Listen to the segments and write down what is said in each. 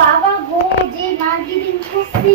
বাবা গো যে মার্কেটিং করছি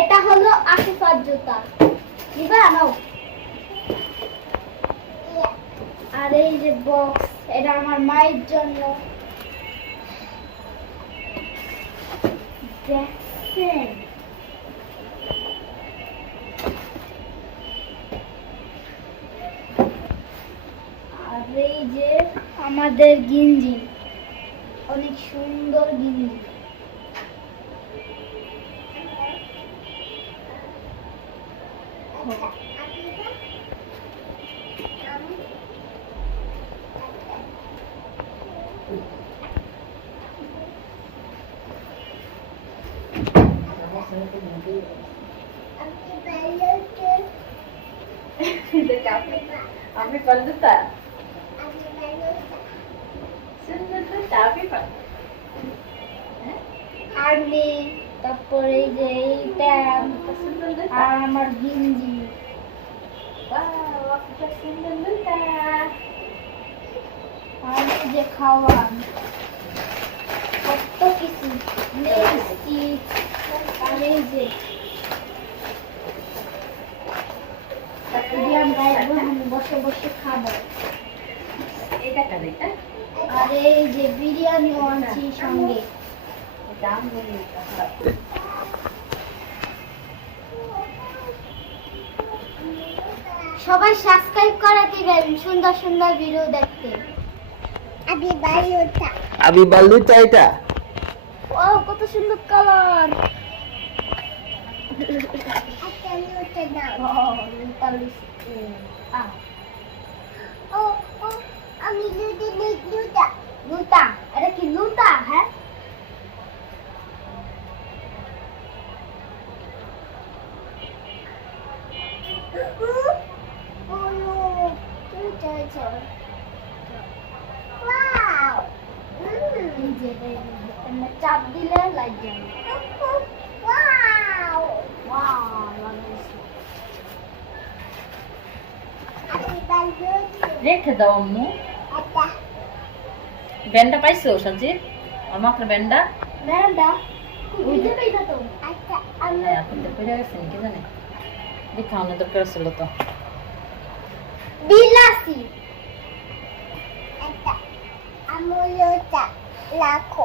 এটা হলো জুতা। নাও। আর এই যে বক্স এটা আমার মায়ের জন্য। দেখছেন? আর এই যে আমাদের গিঞ্জি। অনেক সুন্দর গিঞ্জি আমি পাল্লুতা আপনি আর্মি তারপরে যে আর আমার গিঞ্জি. আর যে খাওয়ান কত কিছু। লিপস্টিক আর এই যে। তারপরে আমরা একদম বসে বসে খাব। এটা কার এটা? আর এই যে বিরিয়ানিও আনছি সঙ্গে। সবাই সাবস্ক্রাইব করে দিবেন সুন্দর সুন্দর ভিডিও দেখতে। আবি বাড়িটা আবি বালুটা এটা? ও কত সুন্দর কালার আচ্ছা দাও। ও ও আমি লুটি লুটা লুটা এটা কি লুটা? হ্যাঁ? চাপ দিলে লাইট জ্বলবে ওয়াও লাগাইছি রেখে দাও আম্মু। ব্যান্ডটা পাইছো সঞ্জিত আমার ব্যান্ডটা? পাইতা তো? হ্যাঁ আপনি তো পেরে গেছেন কি জানে। দেখা অনেক দরকার ছিল তো। বিলাসি। আমুলটা লাখো